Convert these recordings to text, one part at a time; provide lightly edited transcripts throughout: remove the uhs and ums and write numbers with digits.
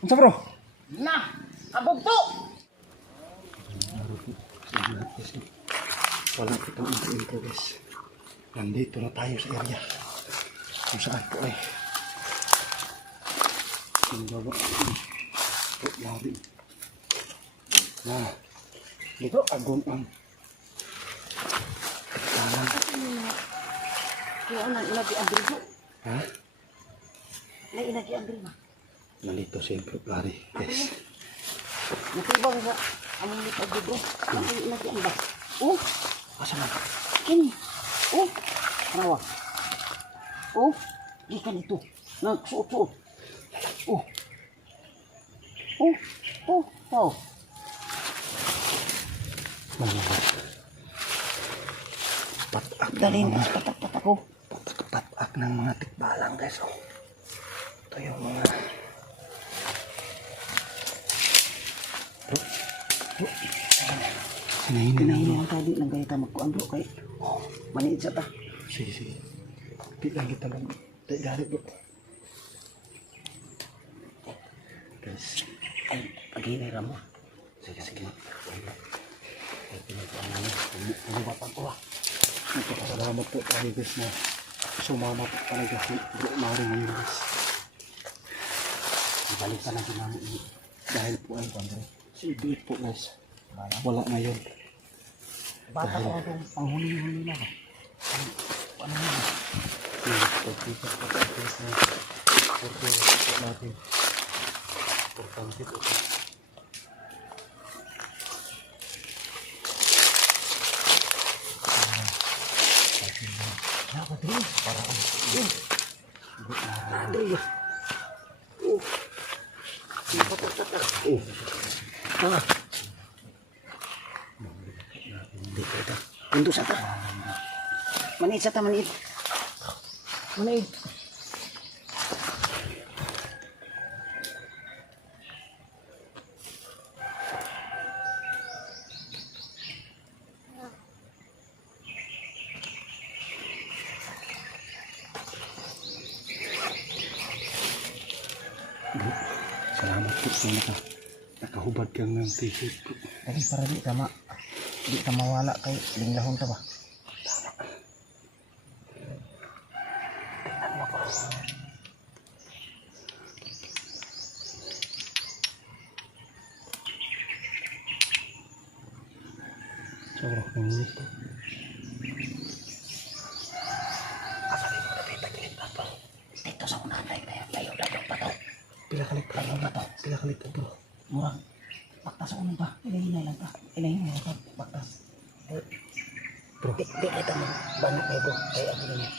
Unsa bro? Na, kabugto. Wala itong intro guys. Nandito na tayo sa area. Kung saan po ay yung baba. Ito, labi. Dito, agong ang kanan. Kaya na ilagi ang brigo. Ha? Na ilagi ang brigo. Nandito sa intro, lari guys. Natibang sa among lit ang brigo. Ano ilagi ang ba? Oh, Asa man? kini. Oh, rawa. Oh, gikan ito. Nagsuot-suot. Oh. Oh, oh, oh. Patak Dalhin, patak-patak ako. patak ng mga tikbalang guys. Oh. Ito yung mga sinahin na Kinahin ang tadi lang kayo ta magkuan bro kay. Maniid sa ta. sige sige di lang kita lang tayo galit bro guys. Ay, paghinay ra mo. Sige sige Ay, pinagkuan namin. Pumubatan ko ah. salamat po tayo guys na sumama po talaga si bro Mari ngayon guys Ibalik pa natin namin ini. dahil po ay si Ibig po guys wala ngayon. Bata ko itong panghuli-huli na ba? Ano na ba? Pagkita po guys na porque po natin importante po Rodrigo, para ako. Rodrigo. Patak-patak. Dito ito. Punto sa ta. Maniid sa ta, maniid. Maniid. salamat po sa nakahubad kang ng t-shirt po. Lagi para di ka mawala kay linglahon ta ba? Sobrang nanginit po. Dito sa unahan tayo kaya layo-layo pa to. Pila kalit Layo na to. Pila kalit po bro. Murang. Baktas unin pa. Ilahinay lang pa. Ilahinay lang pa. Baktas. Bro. Di kita mo. Banok kayo bro. Kaya ako na niya.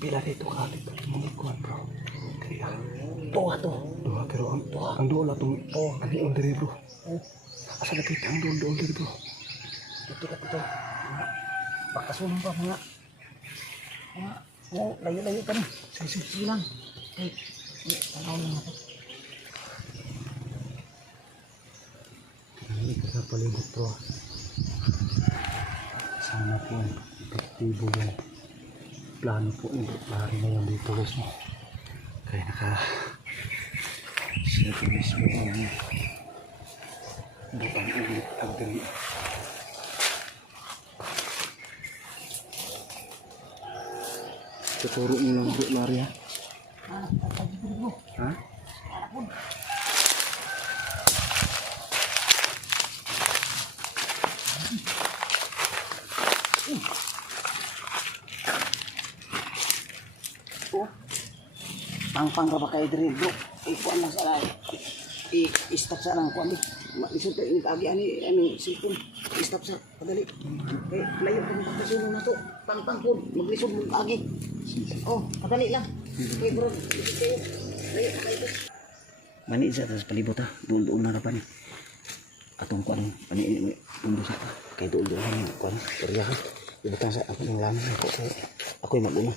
Pila dito kalit po. Mga ikuan bro. Kaya. Tuwa to. Duha pero ang duha lang itong ang doon diri bro. Asa nakita ang doon diri bro. Dito ka dito. Baktas unin pa mga. Oh, layo-layo ka na. Sige lang. Hey, tanaw lang ako. Hindi ka sa palibot bro. Sana po epektibo yung plano po ni Lari ngayon dito guys mo. Kaya naka-share guys mo yung bukang ulit agdali. Tuturo mo lang bro Lari ha. Ha? Oh. Pang-pang ka ba kayo diri bro? Ikuan lang sa lahat. I-stop sa lang kuan di. Isot ini agi ani sipon. I-stop sa padali. Eh layo ka mo pagkasulo na to. Pang-pang po maglisod mo agi. Oh, padali lang. Okay bro. Layo. Mani sa tas palibot ha. Doon na rapan. Atong kuan ani undo sa ta. Kay doon ni kuan. Peryahan. Ibutang sa ako ng laman ako. Ako'y mag-una.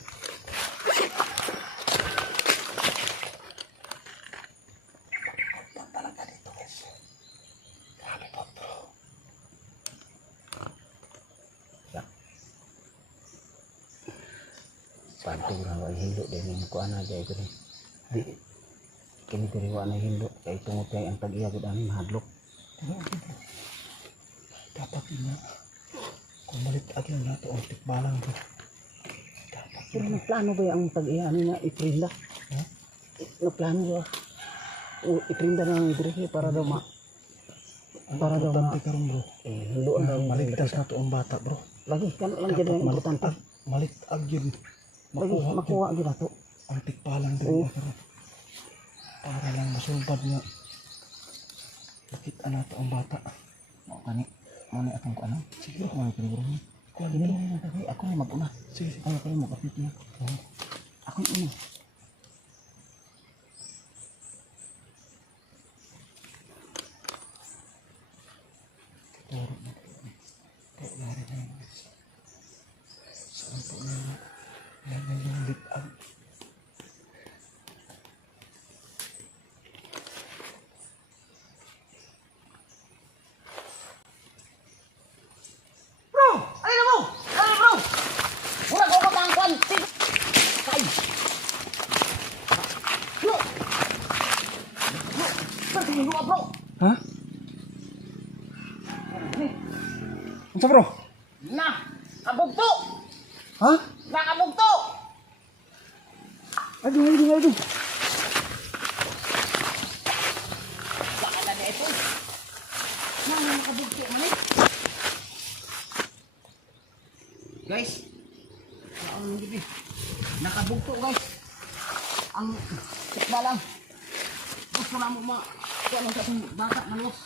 Pantura ay hilo din yung kuana dahil ko di Kini diri wa na hindo kay tungod kay ang tag-iya gud ani mahadlok. Dapat ina. Kung malit agyan na to ang tikbalang bro. Dapat Pero nagplano ba ang tag-iya ani na iprinda? Ha? Nagplano ba? O iprinda na ang diri para daw ma para daw ma importante karon bro. hindoon daw Maligtas na to ang bata bro. lagi kan lang gid ang importante. Malit agyan. Lagi makuha gid ato. Ang tikbalang diri Oo. na karon. Para lang masulbad nga. Nakita na to ang bata. Mo kani mo ni atong kuan. Sige bro. Mo kani bro. Kuan gid na tagay ako na mag-una. Sige. Ayaw kayo mag-apit niya. Ako yung una. Turo na po. Kaya lari na yun guys. Saan po na yun? Yan na yung litag. Bro! Ay na bro! Ay bro! Wala ko ka ang kuan. Kay. Bro! Bro! Pati mo bro. Ha? Ano sa bro? Na! Kabugto! Ha? Nakabugto! Aduh. Baka na ito. Nakabugto man eh. Guys, ang gibi. Nakabugto guys. Ang tikba lang. Gusto na mo ma. Kaya sa itong bata malos.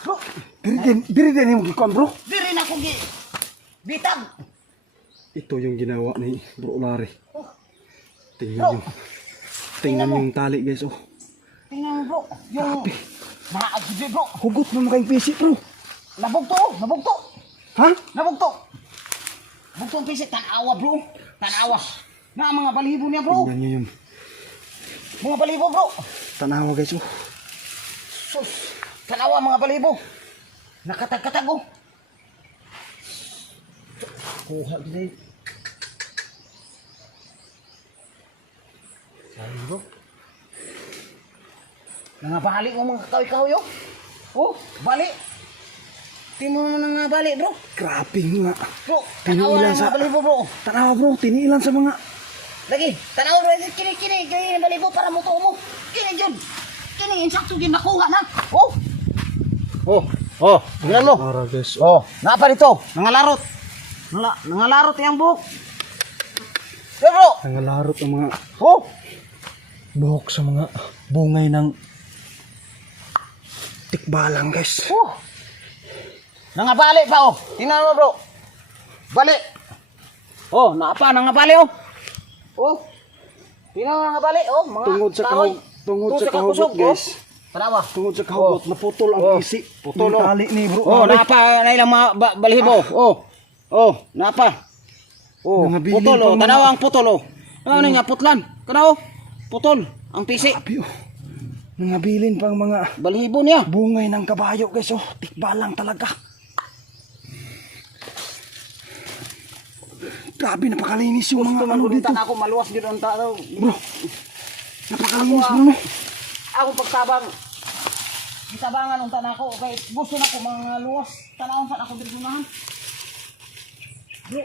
Bro! Diri din yung gikon bro. Diri na ko gi. Bitag! Ito yung ginawa ni Bro Larry. Oh, Tingnan yung yung tali guys. Oh. tingnan mo bro. Yung mga agbi bro. Hugot mo kayong pisi bro. Nabugto oh. Nabugto. Ha? Nabugto. Bugto ang pisik. Tanawa bro. Tanawa. Na mga balibo niya bro. Tingnan nyo yun. Mga balibo bro. Tanawa guys. Oh. Sus. Tanawa mga balibo. Nakatag-katag oh. Kuha din. Sayang bro. Nangabali mo mga kahoy-kahoy oh. Oh, bali. Timo mo nga bali bro. Grabe nga. Bro, tanawa Tinilan na sa- mga balibo bro. Tanawa bro. Tiniilan sa mga... Lagi, tanaw bro, kini balibo para mo to mo. Kini jud. Kini insakto din nakuha na. Oh. Oh, tingnan mo. Para guys. Oh, napa dito? Nangalarot. Nangalarot yang buhok. Yo bro. Nangalarot ang mga Oh, buhok sa mga bungay ng tikbalang guys. oh. Nangabali pa oh. Tingnan mo bro. Bali. Oh, napa nangabali oh. Oh. Tingnan mo nangabali oh, mga Tungod sa kahoy. tungod sa kakusog, kahugot guys. Tanawa. Tungod sa kahugot, naputol ang isi. Putol, Yung oh. tali ni Bro Oh, Larry. napa na ilang mga balihibo. Oh. Oh, napa. Oh, Mga bilin putol oh, pang mga- tanawa ang putol oh. Ano nga putlan? Kanaw. Putol ang pisi. Grabe oh. Nangabilin pang mga Balihibo niya. bungay ng kabayo guys. Oh, tikbalang talaga. Grabe, napakalinis yung mga ano dito. Ako maluwas dito ang tao. Bro, napakalinis bro. No? Ako pagtabang. Itabangan ang tanako kay gusto na ko mga luwas. Tanawon sa ako dito na. Bro,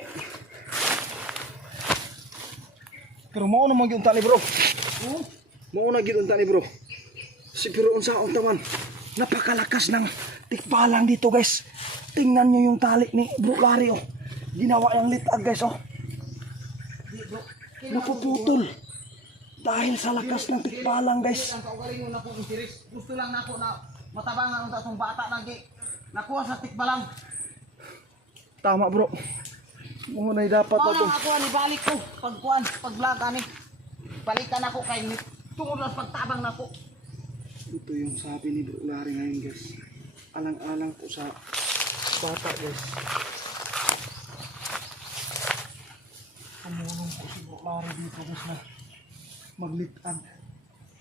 Pero mao naman yung tali bro. oh. Mauna gid ang tali bro. Siguro unsa ang taman. Napakalakas ng tikbalang dito guys. Tingnan nyo yung tali ni Bro Larry oh. Ginawa yung litag guys oh. Napuputol. Dahil sa lakas ng tikbalang guys. Ang kaugaling mo na po interes. Gusto lang nako na matabangan ang tatong bata lagi. Nakuha sa tikbalang. Tama bro. Muna'y dapat na Mao to. lang ako ni balik ko pagkuan, pag-vlog ani. Balikan ako kay tungod lang pagtabang nako. Ito yung sabi ni Bro Larry ngayon guys. Alang-alang po sa bata guys. Tumulong po si Bro Larry dito guys na maglitad.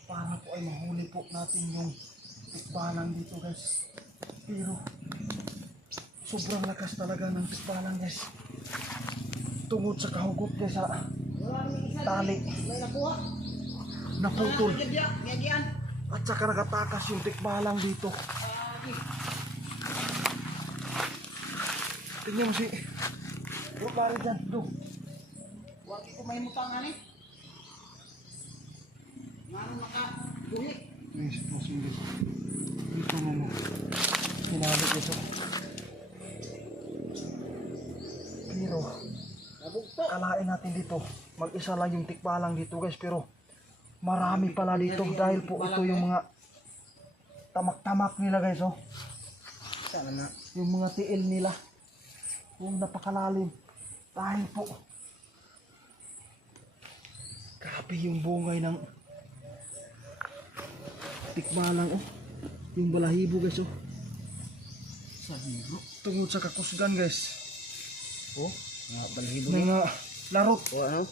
Para po ay mahuli po natin yung tikbalang dito guys. Pero sobrang lakas talaga ng tikbalang guys. Tungod sa kahugot guys sa tali. May nakuha. naputol. Gagyan. At saka nakatakas yung tikbalang dito. Tingnan mo si Bro Larry dyan. Do. Huwag ko may mutangan eh. Ngano makabuhi. Yes, possible. Dito mo. Hinabot ito. Pero, Nabugto. kalain natin dito. Mag-isa lang yung tikbalang dito guys. Pero, marami pala dito. Dahil po ito yung mga tamak-tamak nila guys. Oh. Sana na. Yung mga tiil nila. Yung napakalalim. Dahil po. Grabe yung bungay ng tikbalang. Oh. Yung balahibo guys. Oh. Sabi bro. Tungod sa kakusgan guys. Oh, nga balahibo. Nga larot. O ano?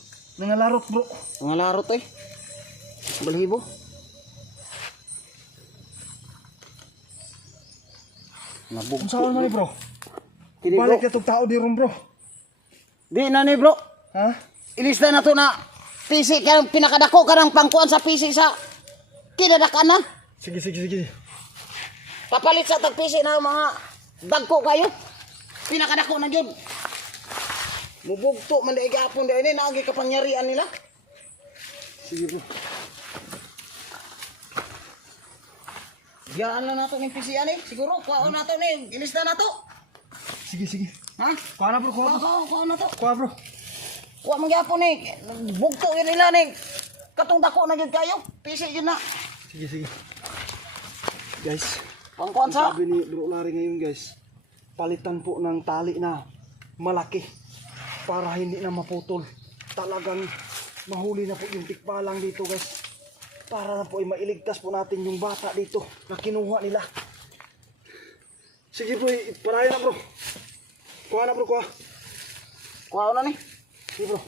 Nga larot bro. Mga larot eh. Balahibo. Nabugto. Kung saan man bro? Kini bro. Balik itong tao di ron bro. Di na ni bro. Ha? Ilista na to na PC kaya pinakadako ka ng pangkuan sa PC sa kinadakan na. Sige, sige, sige. Papalit sa tag PC na mga dagko kayo. Pinakadako na yun. Mubugto man di gapon di ini naagi kapangyarihan nila. Sige bro. Giyaan na nato ng PC ani. Siguro kuha na to ni ilista na to. Sige, sige. Ha? Kuha na bro, kuha bro. Kuha na to. Kuha bro. Kuha man gyapon ni bugto yun nila ni katong dako na gyud kayo. PC yun na. Sige, sige. Guys, Pangkuan sa sabi ni Bro Larry ngayon guys, palitan po ng tali na malaki para hindi na maputol. Talagang mahuli na po yung tikbalang dito guys. Para na po ay mailigtas po natin yung bata dito na kinuha nila. Sige bro, parahin na bro. Kuha na bro, kuha. kuha na ni. Sige bro.